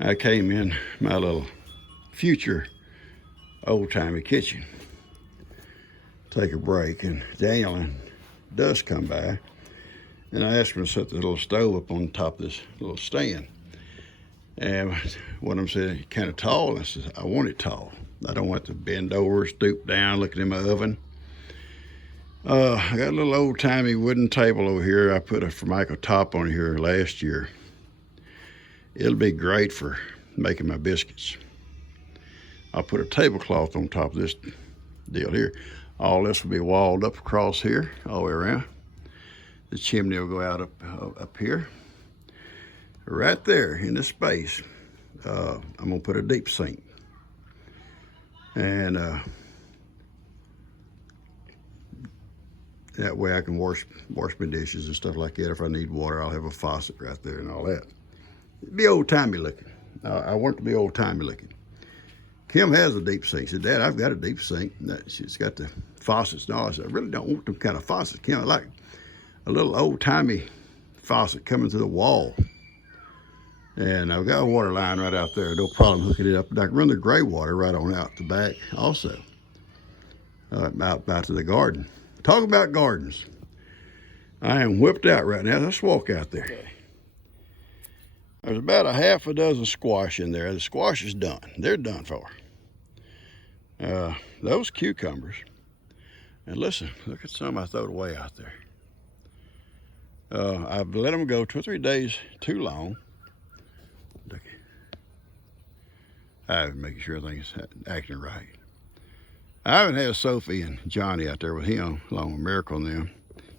I came in my little future old-timey kitchen, take a break, and Daniel and Dust come by, and I asked them to set the little stove up on top of this little stand. And one of them said, kind of tall, and I said, I want it tall. I don't want to bend over, stoop down, look in my oven. I got a little old-timey wooden table over here. I put a Formica top on here last year. It'll be great for making my biscuits. I'll put a tablecloth on top of this deal here. All this will be walled up across here, all the way around. The chimney will go out up here. Right there in this space, I'm gonna put a deep sink. And that way I can wash my dishes and stuff like that. If I need water, I'll have a faucet right there and all that. It'd be old-timey looking. I want it to be old-timey looking. Kim has a deep sink. She said, Dad, I've got a deep sink. She's got the faucets and all. I said, I really don't want them kind of faucets. Kim, I like a little old-timey faucet coming through the wall. And I've got a water line right out there. No problem hooking it up. And I can run the gray water right on out the back also. Out to the garden. Talk about gardens. I am whipped out right now. Let's walk out there. Okay. There's about a half a dozen squash in there. The squash is done. They're done for. Those cucumbers. And listen, look at some I throwed away out there. I've let them go 2 or 3 days too long. I'm making sure everything's acting right. I haven't had Sophie and Johnny out there with him, along with Miracle and them.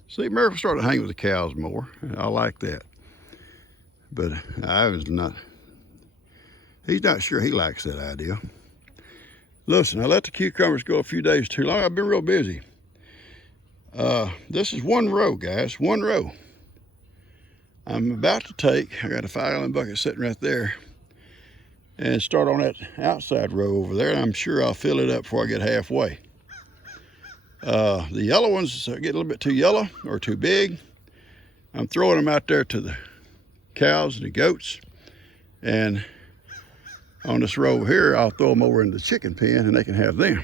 See, Miracle started to hang with the cows more. I like that. But Ivan's not, he's not sure he likes that idea. Listen, I let the cucumbers go a few days too long. I've been real busy. This is 1 row, guys, 1 row. I'm about to take, I got a 5-gallon bucket sitting right there, and start on that outside row over there. And I'm sure I'll fill it up before I get halfway. The yellow ones get a little bit too yellow or too big. I'm throwing them out there to the cows and the goats. And on this row here, I'll throw them over in the chicken pen and they can have them.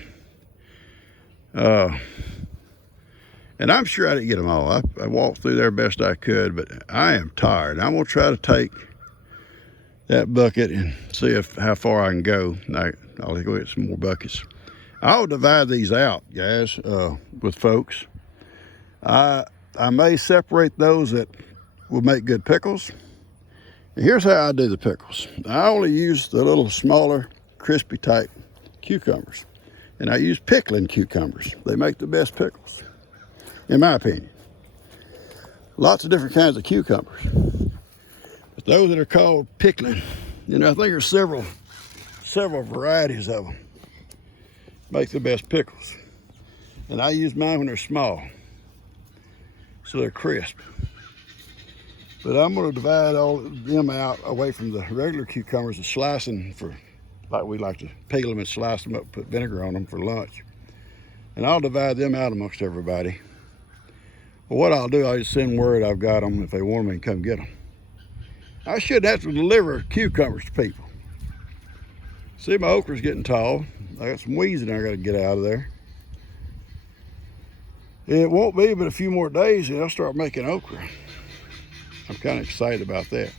And I'm sure I didn't get them all. I walked through there best I could, but I am tired. I'm gonna try to take that bucket and see how far I can go. I'll go get some more buckets. I'll divide these out, guys, with folks. I may separate those that will make good pickles. And here's how I do the pickles. I only use the little smaller, crispy type cucumbers. And I use pickling cucumbers. They make the best pickles, in my opinion. Lots of different kinds of cucumbers. But those that are called pickling, you know, I think there's several varieties of them. Make the best pickles. And I use mine when they're small, so they're crisp. But I'm gonna divide all of them out away from the regular cucumbers and slice them for, like we like to peel them and slice them up, put vinegar on them for lunch. And I'll divide them out amongst everybody. But what I'll do, I'll just send word I've got them. If they want them, they can come get them. I shouldn't have to deliver cucumbers to people. See, my okra's getting tall. I got some weeds in there I gotta get out of there. It won't be but a few more days and I'll start making okra. I'm kind of excited about that.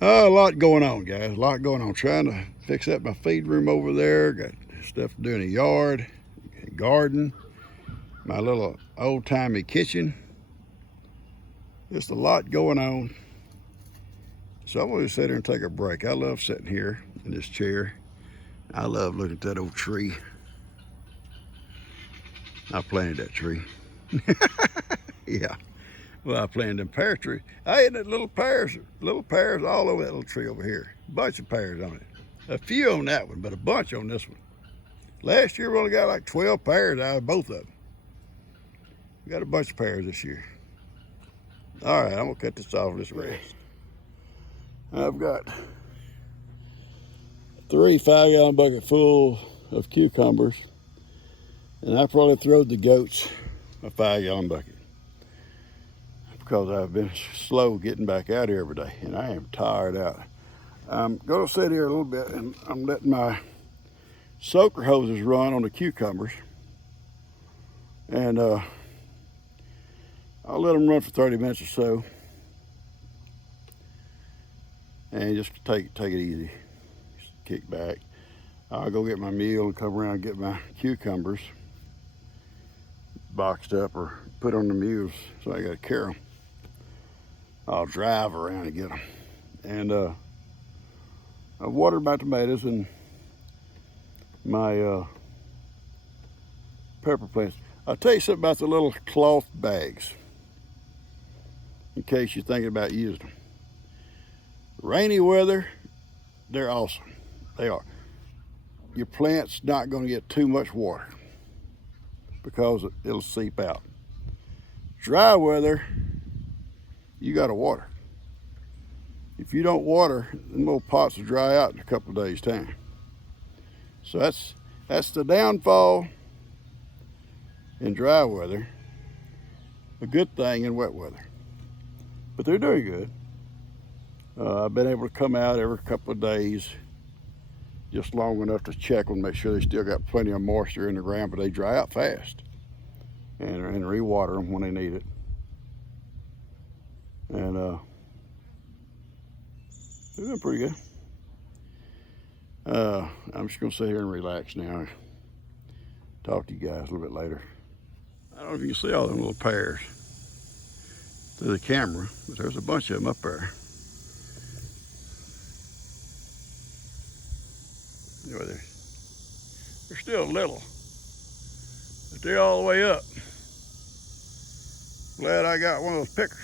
A lot going on, guys, a lot going on. Trying to fix up my feed room over there. Got stuff to do in the yard, garden, my little old-timey kitchen. Just a lot going on. So I'm going to sit here and take a break. I love sitting here in this chair. I love looking at that old tree. I planted that tree. Yeah. Well, I planted them pear trees. I had little pears all over that little tree over here. A bunch of pears on it. A few on that one, but a bunch on this one. Last year we only got like 12 pears out of both of them. We got a bunch of pears this year. All right, I'm gonna cut this off this rest. I've got 3 5-gallon bucket full of cucumbers, and I probably throwed the goats a 5-gallon bucket. because I've been slow getting back out here every day, and I am tired out. I'm gonna sit here a little bit, and I'm letting my soaker hoses run on the cucumbers, and I'll let them run for 30 minutes or so, and just take it easy, just kick back. I'll go get my meal and come around and get my cucumbers boxed up or put on the mules, so I gotta carry them. I'll drive around and get them. And I've watered my tomatoes and my pepper plants. I'll tell you something about the little cloth bags, in case you're thinking about using them. Rainy weather, they're awesome. They are. Your plant's not going to get too much water because it'll seep out. Dry weather, you got to water. If you don't water, them little pots will dry out in a couple of days' time. So that's the downfall in dry weather, a good thing in wet weather. But they're doing good. I've been able to come out every couple of days, just long enough to check them, make sure they still got plenty of moisture in the ground, but they dry out fast. And re-water them when they need it. And they're doing pretty good. I'm just gonna sit here and relax now. Talk to you guys a little bit later. I don't know if you can see all them little pears through the camera, but there's a bunch of them up there. Anyway, they're still little, but they're all the way up. Glad I got one of those pickers.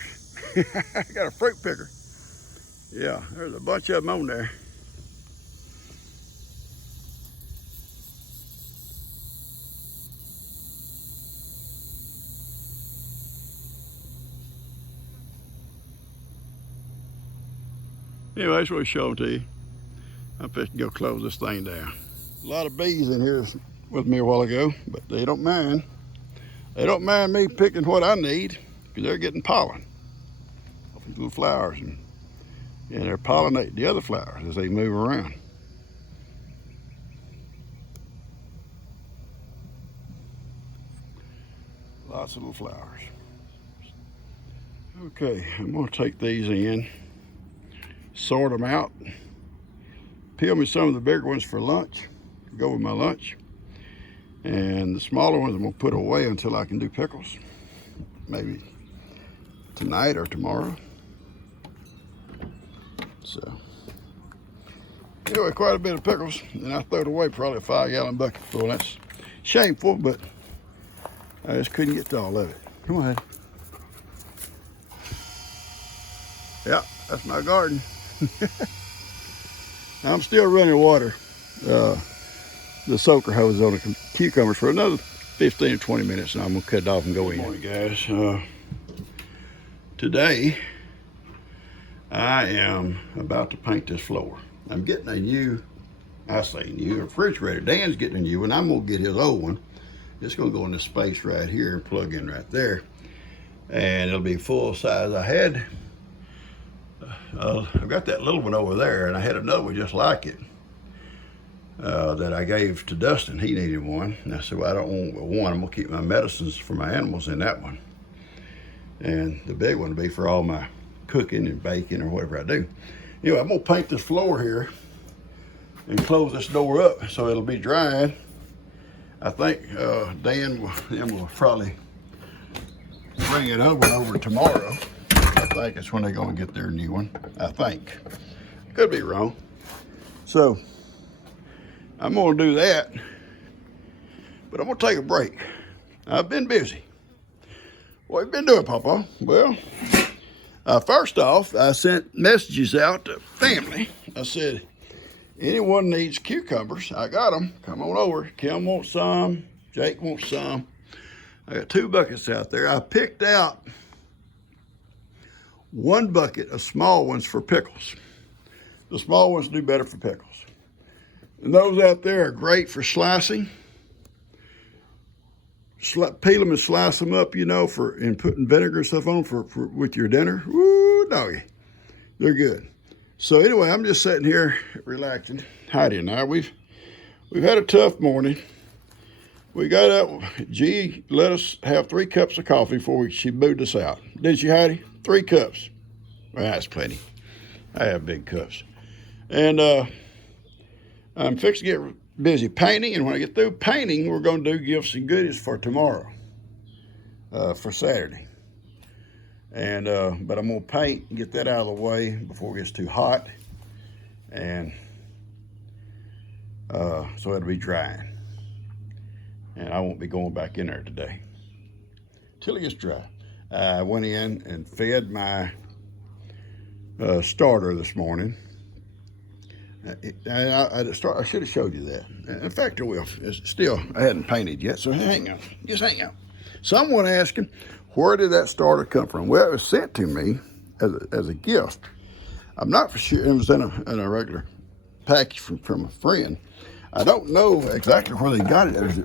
I got a fruit picker. Yeah, there's a bunch of them on there. Anyway, I just want to show them to you. I'm fixing to go close this thing down. A lot of bees in here with me a while ago, but they don't mind. They don't mind me picking what I need, because they're getting pollen off these little flowers, and they're pollinating the other flowers as they move around. Lots of little flowers. Okay, I'm gonna take these in, sort them out, peel me some of the bigger ones for lunch, go with my lunch, and the smaller ones I'm gonna put away until I can do pickles, maybe tonight or tomorrow. So anyway, quite a bit of pickles, and I throwed away probably a 5-gallon bucket full. That's shameful, but I just couldn't get to all of it. Come on, ahead. Yeah, that's my garden. I'm still running water, the soaker hose on the cucumbers for another 15 or 20 minutes, and I'm gonna cut it off and go in. Good morning, guys. Today, I am about to paint this floor. I'm getting a new, I say new, refrigerator. Dan's getting a new one. I'm gonna get his old one. It's gonna go in this space right here and plug in right there. And it'll be full size. I've got that little one over there, and I had another one just like it that I gave to Dustin. He needed one. And I said, well, I don't want one. I'm gonna keep my medicines for my animals in that one. And the big one will be for all my cooking and baking or whatever I do. Anyway, I'm gonna paint this floor here and close this door up so it'll be drying. I think Dan will probably bring it over tomorrow. I think that's when they're gonna get their new one. I think. Could be wrong. So I'm gonna do that, but I'm gonna take a break. I've been busy. What have you been doing, Papa? Well, first off, I sent messages out to family. I said, anyone needs cucumbers, I got them. Come on over. Kim wants some. Jake wants some. I got 2 buckets out there. I picked out 1 bucket of small ones for pickles. The small ones do better for pickles. And those out there are great for slicing. peel them and slice them up, you know, and putting vinegar and stuff on for with your dinner. Woo, doggy, they're good. So anyway, I'm just sitting here relaxing. Heidi and I, we've had a tough morning. We got up. G let us have 3 cups of coffee before she booed us out. Did she, Heidi? 3 cups. Well, that's plenty. I have big cups. And I'm fixing to get busy painting. And when I get through painting, we're going to do gifts and goodies for tomorrow, for Saturday. And but I'm going to paint and get that out of the way before it gets too hot. And so it'll be drying. And I won't be going back in there today till it gets dry. I went in and fed my starter this morning. I should have showed you that. In fact, I will. It's still, I hadn't painted yet, so hang on. Just hang on. Someone asking, where did that starter come from? Well, it was sent to me as a gift. I'm not for sure. It was in a regular package from a friend. I don't know exactly where they got it. There's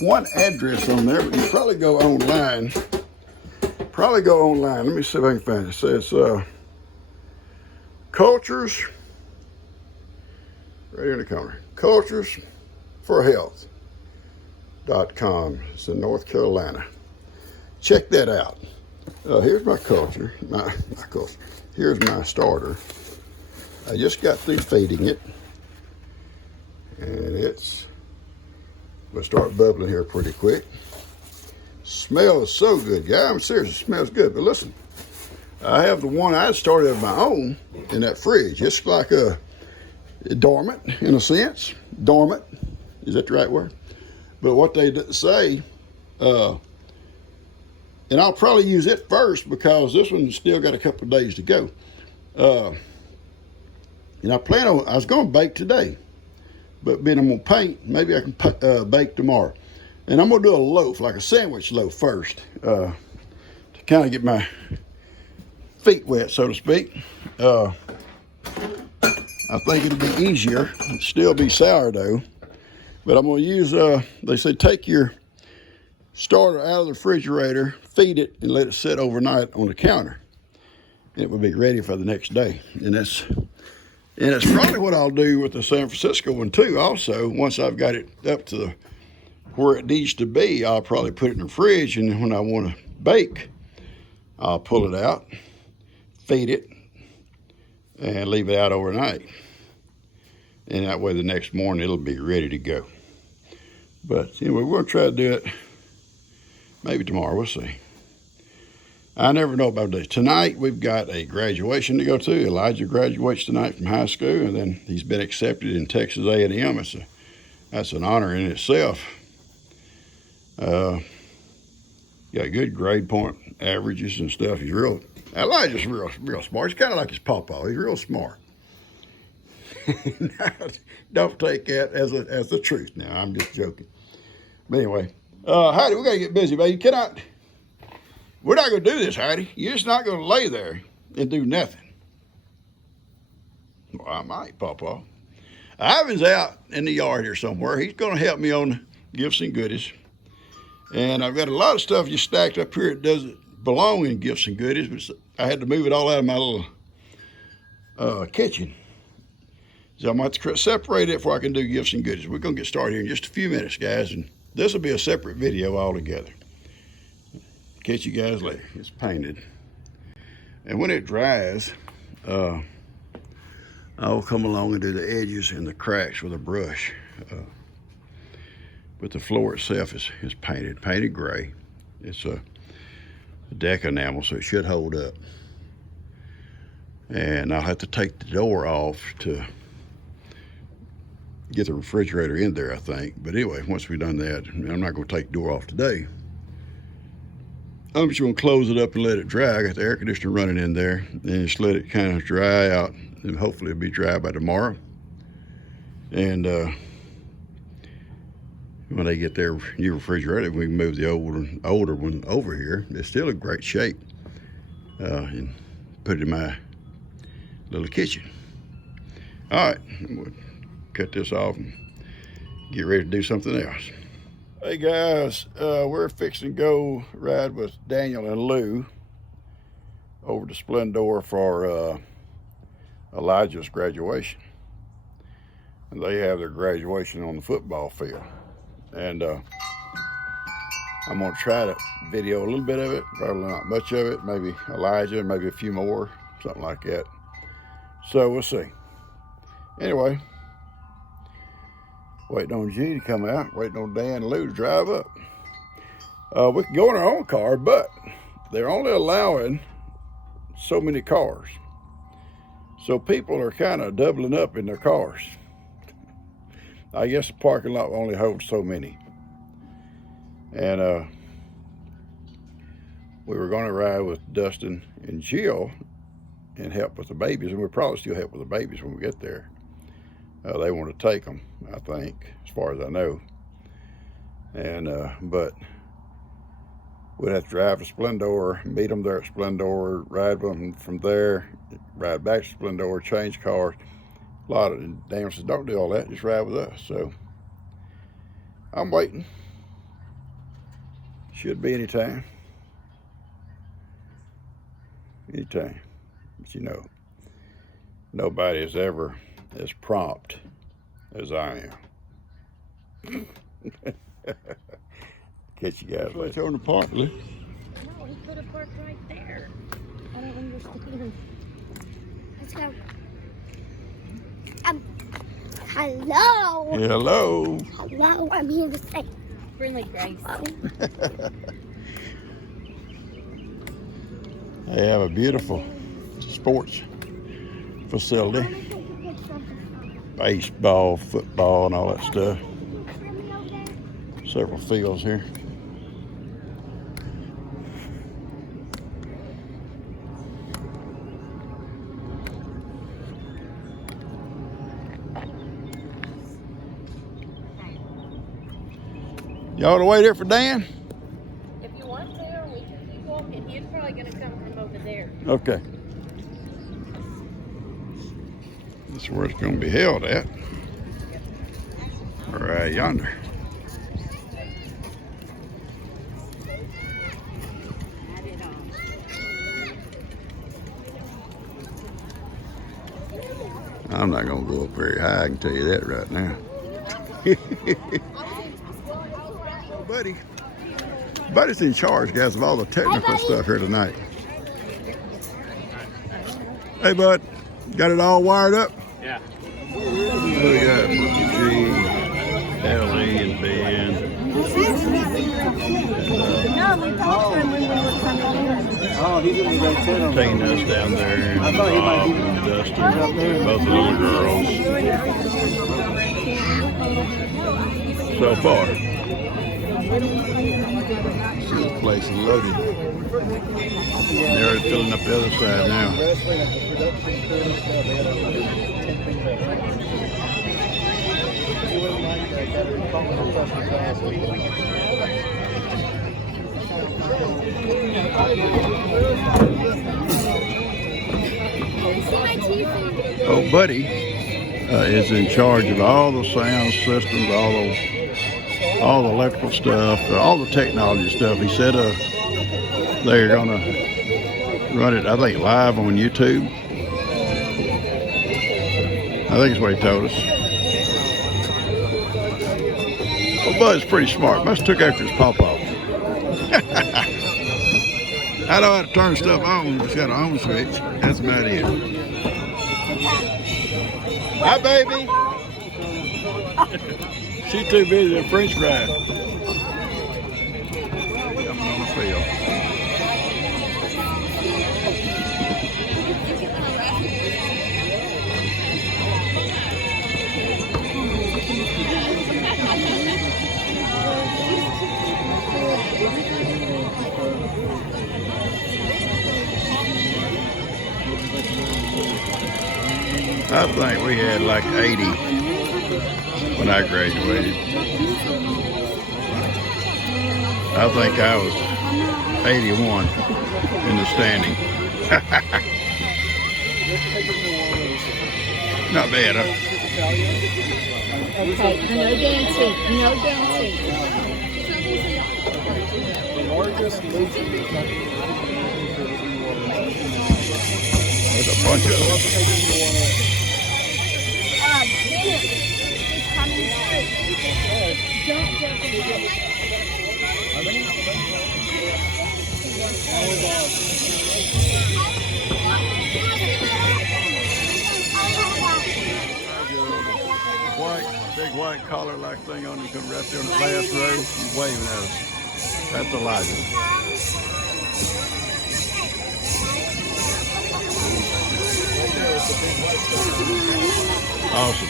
one address on there, but you probably go online. Let me see if I can find it. It says Cultures, right here in the corner. Cultures for Health.com. It's in North Carolina. Check that out. Here's my culture. My culture. Here's my starter. I just got through feeding it. And we'll start bubbling here pretty quick. Smells so good, guys. I'm serious, it smells good. But listen, I have the one I started of my own in that fridge. It's like a dormant, in a sense. Dormant, is that the right word? But what they say, and I'll probably use it first because this one's still got a couple of days to go. And I was going to bake today. But being I'm going to paint, maybe I can bake tomorrow. And I'm going to do a loaf, like a sandwich loaf first, to kind of get my feet wet, so to speak. I think it'll be easier, still be sourdough. But I'm going to use, they say take your starter out of the refrigerator, feed it, and let it sit overnight on the counter. And it will be ready for the next day. And it's probably what I'll do with the San Francisco one too. Also, once I've got it up to where it needs to be, I'll probably put it in the fridge, and when I want to bake, I'll pull it out, feed it, and leave it out overnight. And that way the next morning it'll be ready to go. But anyway, we're going to try to do it maybe tomorrow. We'll see. I never know about this. Tonight, we've got a graduation to go to. Elijah graduates tonight from high school, and then he's been accepted in Texas A&M. That's an honor in itself. Got good grade point averages and stuff. Elijah's real smart. He's kind of like his pawpaw. He's real smart. Don't take that as the truth. Now, I'm just joking. But anyway, Heidi, we got to get busy, baby. We're not going to do this, Heidi. You're just not going to lay there and do nothing. Well, I might, Pawpaw. Ivan's out in the yard here somewhere. He's going to help me on gifts and goodies. And I've got a lot of stuff just stacked up here that doesn't belong in gifts and goodies, but I had to move it all out of my little kitchen. So I'm going to have to separate it before I can do gifts and goodies. We're going to get started here in just a few minutes, guys, and this will be a separate video altogether. Catch you guys later. It's painted. And when it dries, I'll come along and do the edges and the cracks with a brush. But the floor itself is painted gray. It's a deck enamel, so it should hold up. And I'll have to take the door off to get the refrigerator in there, I think. But anyway, once we've done that, I'm not going to take the door off today. I'm just going to close it up and let it dry. I got the air conditioner running in there, and just let it kind of dry out, and hopefully it'll be dry by tomorrow. And when they get their new refrigerator, we can move the older one over here. It's still in great shape, and put it in my little kitchen. All right, we'll cut this off and get ready to do something else. Hey guys, we're fixing to go ride with Daniel and Lou over to Splendor for Elijah's graduation. And they have their graduation on the football field. And I'm gonna try to video a little bit of it, probably not much of it, maybe Elijah, maybe a few more, something like that. So we'll see. Anyway, waiting on G to come out, waiting on Dan and Lou to drive up. We can go in our own car, but they're only allowing so many cars. So people are kind of doubling up in their cars. I guess the parking lot only holds so many. And we were going to ride with Dustin and Jill and help with the babies, and we'll probably still help with the babies when we get there. They want to take them, I think, as far as I know. And but we'd have to drive to Splendor, meet them there at Splendor, ride with them from there, ride back to Splendor, change cars. A lot of Daniel says, don't do all that, just ride with us. So I'm waiting. Should be anytime. Anytime. But you know, nobody is ever as prompt as I am. Catch you guys later. On the park, Lou. No, he could have parked right there. I don't understand. Let's go. Hello. Hello. Hello. I'm here to say friendly grace. They have a beautiful sports facility. Baseball, football, and all that stuff. Several fields here. Y'all to wait here for Dan? If you want to, or we can keep walking. He's probably going to come from over there. Okay. This is where it's going to be held at. Right yonder. I'm not going to go up very high, I can tell you that right now. Buddy's in charge, guys, of all the technical stuff here tonight. Hey, Bud, got it all wired up? Yeah. We got G, Ellie, and Ben. No, we talked to him when we were coming in. Oh, he's going to go 10 on Taking us down there, and Bob and Dustin, both the little girls. So far. This place is loaded. They're filling up the other side now. Oh, Buddy is in charge of all the sound systems, all the electrical stuff, all the technology stuff. He said they're gonna run it, I think, live on YouTube. I think that's what he told us. Well, Bud's pretty smart. Must have took after his pawpaw. I know how to turn stuff on. It's got an on switch. That's about it. Hi, baby. She's too busy to French fry. Coming on the field. I think we had like 80 when I graduated. I think I was 81 in the standing. Not bad, huh? Okay, no dancing, no dancing. largest lizard infected There's a bunch of them. Bennett is coming through. Don't jump in there. Big white collar-like thing on you, come right there on the last row. He's waving at us. That's Elijah. Awesome.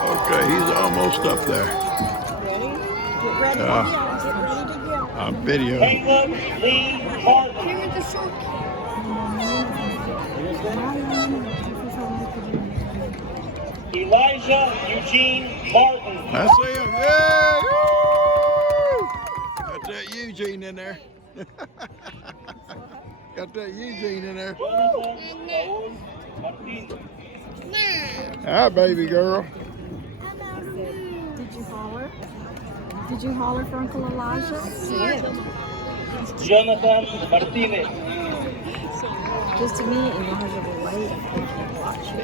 Okay, he's almost up there. Ready? Get ready to go. Get ready to go. I'm videoing. Caleb Lee Martin. Here with the short Elijah Eugene Martin. I see him. Yeah! Woo! Got that Eugene in there. Got that Eugene in there. Hi, baby girl. Did you holler? Did you holler for Uncle Elijah? Jonathan Martinez. Just a minute, Elijah will wait. I can't watch you.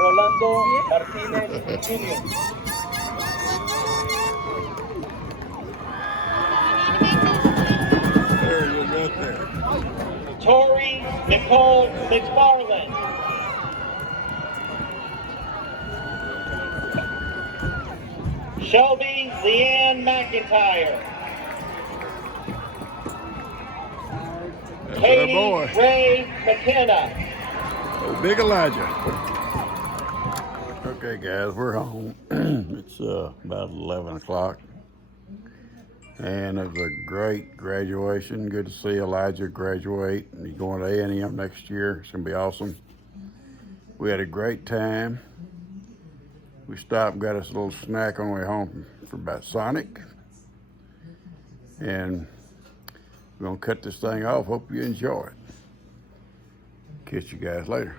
Rolando Martinez Jr. There he is right there. Tori Nicole McFarland. Shelby Leanne McIntyre. That's our Katie boy. Ray McKenna. Oh, big Elijah. Okay, guys, we're home. It's about 11 o'clock. And it was a great graduation. Good to see Elijah graduate. He's going to A&M next year. It's going to be awesome. We had a great time. We stopped and got us a little snack on the way home for about Sonic. And we're going to cut this thing off. Hope you enjoy it. Catch you guys later.